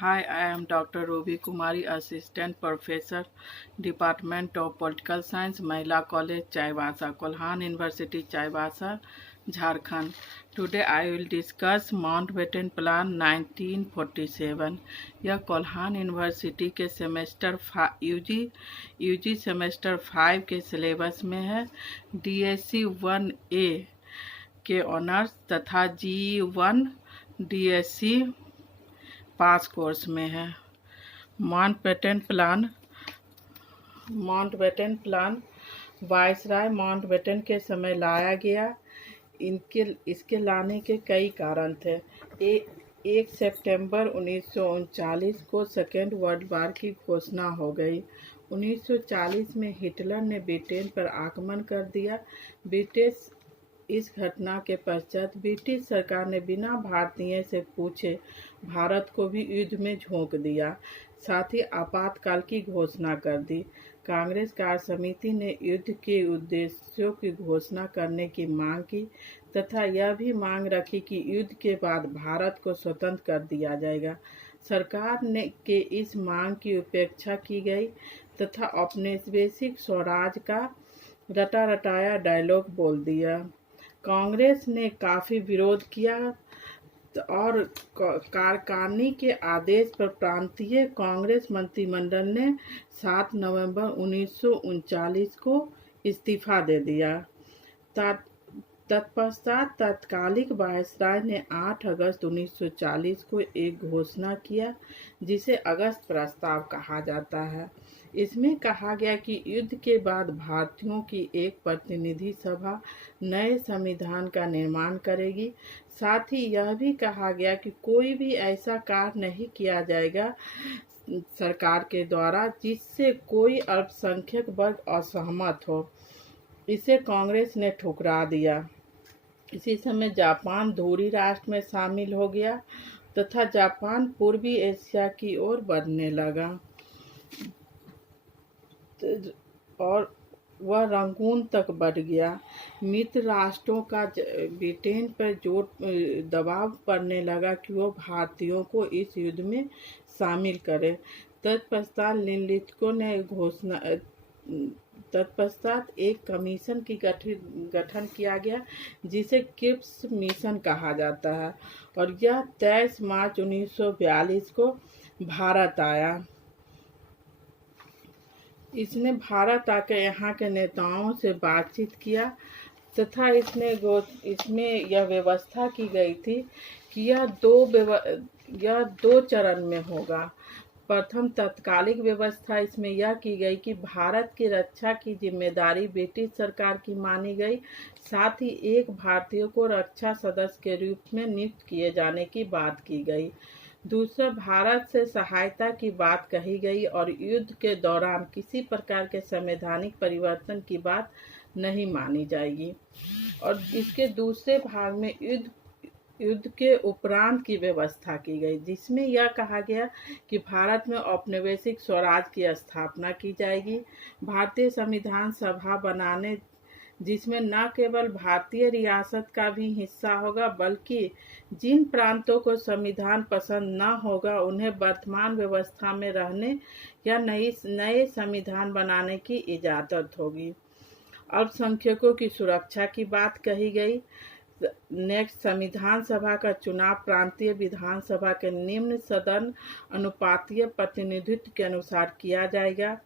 Hi, I am Dr. Ruby Kumari, Assistant Professor, Department of Political Science, Mahila College, Chaibasa, Kolhan University, Chaibasa, Jharkhand. Today I will discuss Mountbatten Plan 1947. यह Kolhan university के UG semester 5 के syllabus में है। DSc 1A के honours तथा GE1 DSc पास course में है। Mountbatten plan viceroy Mountbatten के समय लाया गया। इसके लाने के कई कारण थे। 1 सितंबर 1939 को सेकेंड वर्ल्ड वार की घोषणा हो गई। 1940 में हिटलर ने ब्रिटेन पर आक्रमण कर दिया। इस घटना के पश्चात ब्रिटिश सरकार ने बिना भारतीय से पूछे भारत को भी युद्ध में झोंक दिया, साथ ही आपातकाल की घोषणा कर दी। कांग्रेस कार्य समिति ने युद्ध के उद्देश्यों की घोषणा करने की मांग की तथा यह भी मांग रखी कि युद्ध के बाद भारत को स्वतंत्र कर दिया जाएगा। सरकार के इस मांग की उपेक्षा की गई तथा औपनिवेशिक स्वराज का रटा रटाया डायलॉग बोल दिया। कांग्रेस ने काफी विरोध किया और कारकानी के आदेश पर प्रांतीय कांग्रेस मंत्रिमंडल ने 7 नवंबर 1939 को इस्तीफा दे दिया। तत्पश्चात तत्कालिक वायसराय ने 8 अगस्त 1940 को एक घोषणा किया जिसे अगस्त प्रस्ताव कहा जाता है। इसमें कहा गया कि युद्ध के बाद भारतीयों की एक प्रतिनिधि सभा नए संविधान का निर्माण करेगी। साथ ही यह भी कहा गया कि कोई भी ऐसा कार्य नहीं किया जाएगा सरकार के द्वारा जिससे कोई अल्पसंख्यक वर्ग असहमत हो। इसे कांग्रेस ने ठुकरा दिया। इसी समय जापान धुरी राष्ट्र में शामिल हो गया तथा जापान पूर्वी एशिया की ओर बढ़ने लगा और वह रंगून तक बढ़ गया। मित्र राष्ट्रों का ब्रिटेन पर जोर दबाव पड़ने लगा कि वो भारतीयों को इस युद्ध में शामिल करे। तत्पश्चात एक कमीशन की गठन किया गया जिसे क्रिप्स मिशन कहा जाता है और यह 23 मार्च 1942 को भारत आया। इसने भारत आकर यहाँ के नेताओं से बातचीत किया तथा इसमें यह व्यवस्था की गई थी कि यह दो चरण में होगा। प्रथम तत्कालिक व्यवस्था इसमें यह की गई कि भारत की रक्षा की जिम्मेदारी ब्रिटिश सरकार की मानी गई। साथ ही एक भारतीय को रक्षा सदस्य के रूप में नियुक्त किए जाने की बात की गई। दूसरा, भारत से सहायता की बात कही गई और युद्ध के दौरान किसी प्रकार के संवैधानिक परिवर्तन की बात नहीं मानी जाएगी। और इसके दूसरे भाग में युद्ध के उपरांत की व्यवस्था की गई जिसमें यह कहा गया कि भारत में औपनिवेशिक स्वराज की स्थापना की जाएगी। भारतीय संविधान सभा बनाने जिसमें न केवल भारतीय रियासत का भी हिस्सा होगा बल्कि जिन प्रांतों को संविधान पसंद न होगा उन्हें वर्तमान व्यवस्था में रहने या नए संविधान बनाने की इजाजत होगी। अल्पसंख्यकों की सुरक्षा की बात कही गई। नेक्स्ट, संविधान सभा का चुनाव प्रांतीय विधानसभा के निम्न सदन अनुपातीय प्रतिनिधित्व के अनुसार किया जाएगा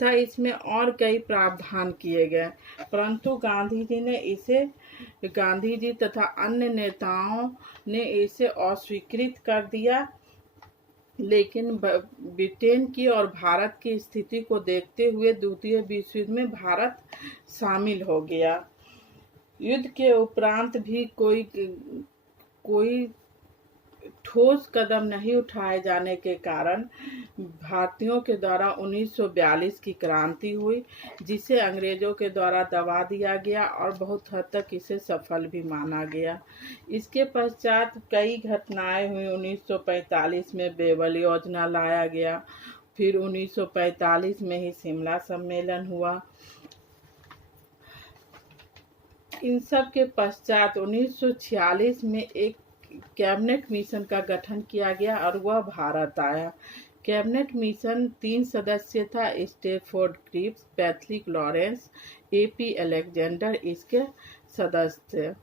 तथा इसमें और कई प्रावधान किए गए, परंतु गांधी जी तथा अन्य नेताओं ने इसे अस्वीकृत कर दिया। लेकिन ब्रिटेन की और भारत की स्थिति को देखते हुए द्वितीय विश्व युद्ध में भारत शामिल हो गया। युद्ध के उपरांत भी कोई ठोस कदम नहीं उठाए जाने के कारण भारतीयों के द्वारा 1942 की क्रांति हुई जिसे अंग्रेजों के द्वारा दबा दिया गया और बहुत हद तक इसे सफल भी माना गया। इसके पश्चात कई घटनाएं हुई। 1945 में बेवल योजना लाया गया, फिर 1945 में ही शिमला सम्मेलन हुआ। इन सब के पश्चात 1946 में एक कैबिनेट मिशन का गठन किया गया और वह भारत आया। कैबिनेट मिशन 3 सदस्य था। Stafford Cripps, Patrick Lawrence, AP Alexander इसके सदस्य थे।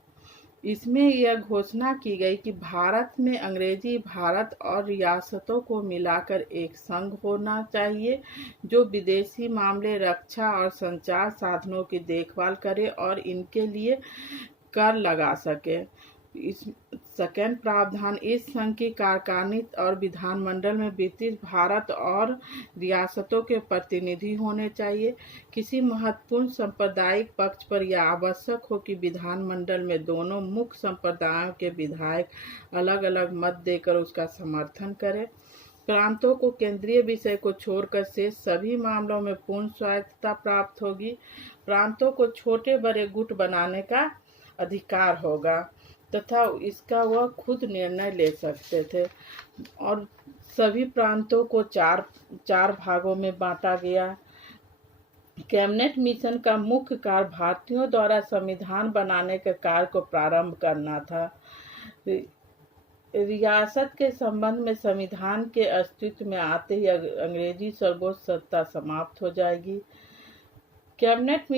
इसमें यह घोषणा की गई कि भारत में अंग्रेजी भारत और रियासतों को मिलाकर एक संघ होना चाहिए जो विदेशी मामले, रक्षा और संचार साधनों की देखभाल करे और इनके लिए कर लगा सके। इस सेकेंड प्रावधान, इस संघ की कार्यकारिणी और विधानमंडल में ब्रिटिश भारत और रियासतों के प्रतिनिधि होने चाहिए। किसी महत्वपूर्ण सांप्रदायिक पक्ष पर यह आवश्यक हो कि विधानमंडल में दोनों मुख्य संप्रदायों के विधायक अलग अलग मत देकर उसका समर्थन करें। प्रांतों को केंद्रीय विषय को छोड़कर शेष सभी मामलों में पूर्ण स्वायत्तता प्राप्त होगी। प्रांतों को छोटे बड़े गुट बनाने का अधिकार होगा तथा इसका वह खुद निर्णय ले सकते थे। और सभी प्रांतों को चार भागों में बांटा गया। कैबिनेट मिशन का मुख्य कार्य भारतीयों द्वारा संविधान बनाने के कार्य को प्रारंभ करना था। रियासत के संबंध में संविधान के अस्तित्व में आते ही अंग्रेजी सर्वोच्च सत्ता समाप्त हो जाएगी। कैबिनेट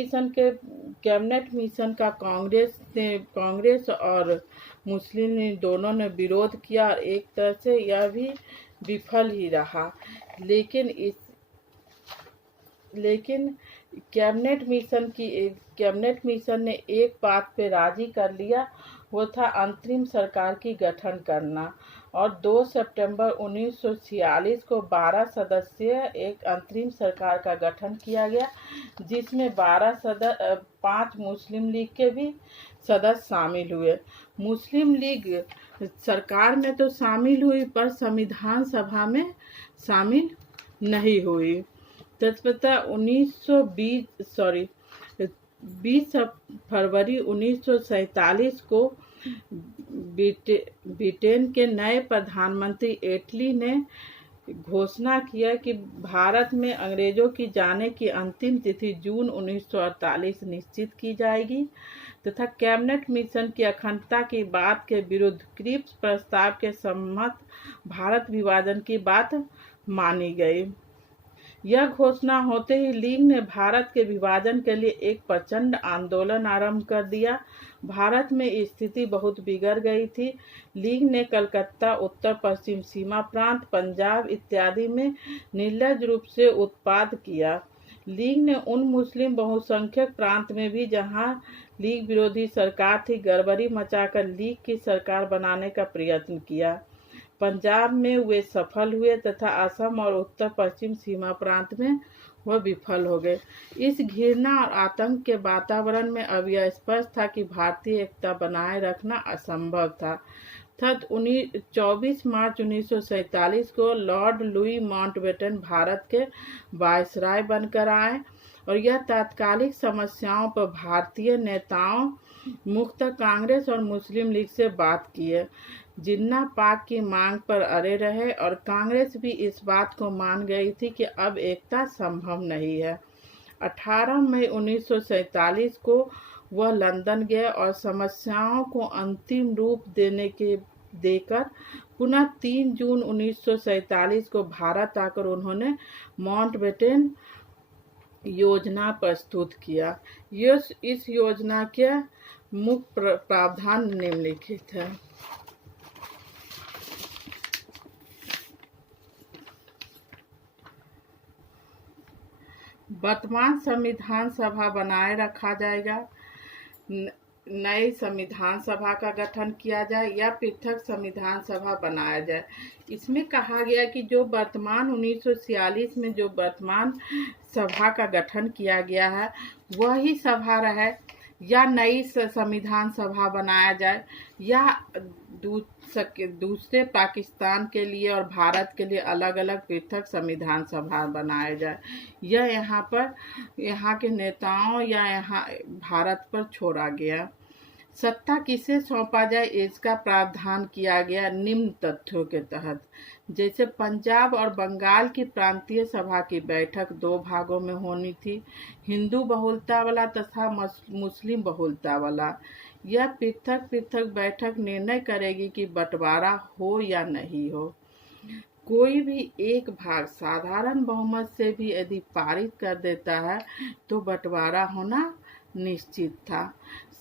मिशन का कांग्रेस और मुस्लिम लीग दोनों ने विरोध किया और एक तरह से यह भी विफल ही रहा। लेकिन कैबिनेट मिशन ने एक बात पे राजी कर लिया, वो था अंतरिम सरकार की गठन करना। और 2 सितंबर 1946 को 12 सदस्यीय एक अंतरिम सरकार का गठन किया गया, जिसमें 5 मुस्लिम लीग के भी सदस्य शामिल हुए। मुस्लिम लीग सरकार में तो शामिल हुई पर संविधान सभा में शामिल नहीं हुई। तत्पश्चात 20 फरवरी 1947 को ब्रिटेन के नए प्रधानमंत्री एटली ने घोषणा किया कि भारत में अंग्रेजों की जाने की अंतिम तिथि जून 1948 निश्चित की जाएगी तथा कैबिनेट मिशन की अखंडता की बात के विरुद्ध क्रिप्स प्रस्ताव के सम्मत भारत विभाजन की बात मानी गई। यह घोषणा होते ही लीग ने भारत के विभाजन के लिए एक प्रचंड आंदोलन आरंभ कर दिया। भारत में स्थिति बहुत बिगड़ गई थी। लीग ने कलकत्ता, उत्तर पश्चिम सीमा प्रांत, पंजाब इत्यादि में निर्लज रूप से उत्पात किया। लीग ने उन मुस्लिम बहुसंख्यक प्रांत में भी जहां लीग विरोधी सरकार थी गड़बड़ी मचाकर लीग की सरकार बनाने का प्रयत्न किया। पंजाब में वे सफल हुए तथा असम और उत्तर पश्चिम सीमा प्रांत में वह विफल हो गए। इस घृणा और आतंक के वातावरण में अब यह स्पष्ट था कि भारतीय एकता बनाए रखना असंभव था। 24 मार्च 1947 को लॉर्ड लुई माउंटबेटन भारत के वायसराय बनकर आए और यह तात्कालिक समस्याओं पर भारतीय नेताओं मुख्यतः कांग्रेस और मुस्लिम लीग से बात किए। जिन्ना पाक की मांग पर अड़े रहे और कांग्रेस भी इस बात को मान गई थी कि अब एकता संभव नहीं है। 18 मई 1947 को वह लंदन गए और समस्याओं को अंतिम रूप देकर पुनः 3 जून 1947 को भारत आकर उन्होंने माउंटबेटन योजना प्रस्तुत किया। इस योजना के मुख्य प्रावधान निम्नलिखित है। वर्तमान संविधान सभा बनाए रखा जाएगा, नई संविधान सभा का गठन किया जाए या पृथक संविधान सभा बनाया जाए। इसमें कहा गया कि जो वर्तमान 1946 में जो वर्तमान सभा का गठन किया गया है वही सभा रहे या नई संविधान सभा बनाया जाए या दूसरे पाकिस्तान के लिए और भारत के लिए अलग अलग पृथक संविधान सभा बनाया जाए। यह यहाँ के नेताओं या यहाँ भारत पर छोड़ा गया। सत्ता किसे सौंपा जाए इसका प्रावधान किया गया निम्न तथ्यों के तहत। जैसे पंजाब और बंगाल की प्रांतीय सभा की बैठक 2 भागों में होनी थी, हिंदू बहुलता वाला तथा मुस्लिम बहुलता वाला। यह पृथक पृथक बैठक निर्णय करेगी कि बंटवारा हो या नहीं हो। कोई भी एक भाग साधारण बहुमत से भी यदि पारित कर देता है तो बंटवारा होना निश्चित था।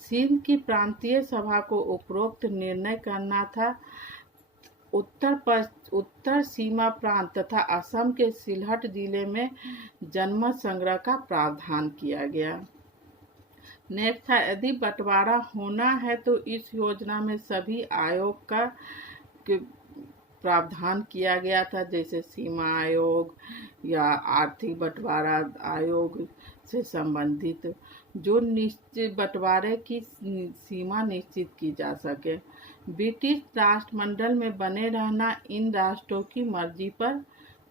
सिंध की प्रांतीय सभा को उपरोक्त निर्णय करना था। उत्तर सीमा प्रांत तथा असम के सिलहट जिले में जनमत संग्रह का प्रावधान किया गया। नेक्स्ट था, यदि बंटवारा होना है तो इस योजना में सभी आयोग का प्रावधान किया गया था, जैसे सीमा आयोग या आर्थिक बंटवारा आयोग से संबंधित, जो निश्चित बंटवारे की सीमा निश्चित की जा सके। ब्रिटिश राष्ट्रमंडल में बने रहना इन राष्ट्रों की मर्जी पर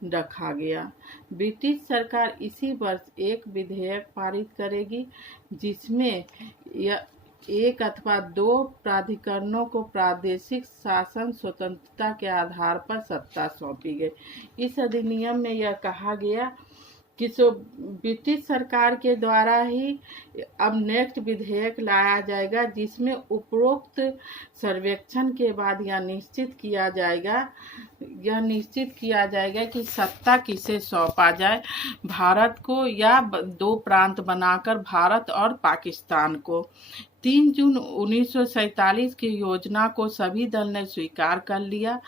रखा गया। ब्रिटिश सरकार इसी वर्ष एक विधेयक पारित करेगी जिसमें एक अथवा दो प्राधिकरणों को प्रादेशिक शासन स्वतंत्रता के आधार पर सत्ता सौंपी गई। इस अधिनियम में यह कहा गया कि ब्रिटिश सरकार के द्वारा ही अब नेक्स्ट विधेयक लाया जाएगा जिसमें उपरोक्त सर्वेक्षण के बाद यह निश्चित किया जाएगा कि सत्ता किसे सौंपा जाए, भारत को या दो प्रांत बनाकर भारत और पाकिस्तान को। 3 जून 1947 की योजना को सभी दल ने स्वीकार कर लिया।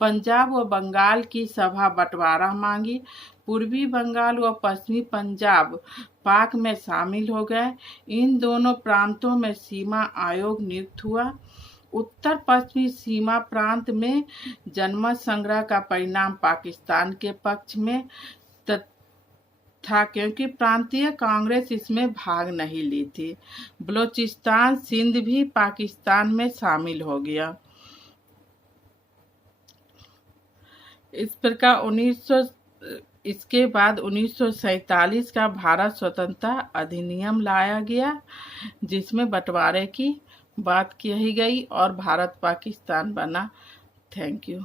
पंजाब व बंगाल की सभा बंटवारा मांगी। पूर्वी बंगाल व पश्चिमी पंजाब पाक में शामिल हो गए। इन दोनों प्रांतों में सीमा आयोग नियुक्त हुआ। उत्तर पश्चिमी सीमा प्रांत में जनमत संग्रह का परिणाम पाकिस्तान के पक्ष में था, क्योंकि प्रांतीय कांग्रेस इसमें भाग नहीं ली थी। बलूचिस्तान सिंध भी पाकिस्तान में शामिल हो गया। इस प्रकार इसके बाद 1947 का भारत स्वतंत्रता अधिनियम लाया गया जिसमें बंटवारे की बात कही गई और भारत पाकिस्तान बना। Thank you.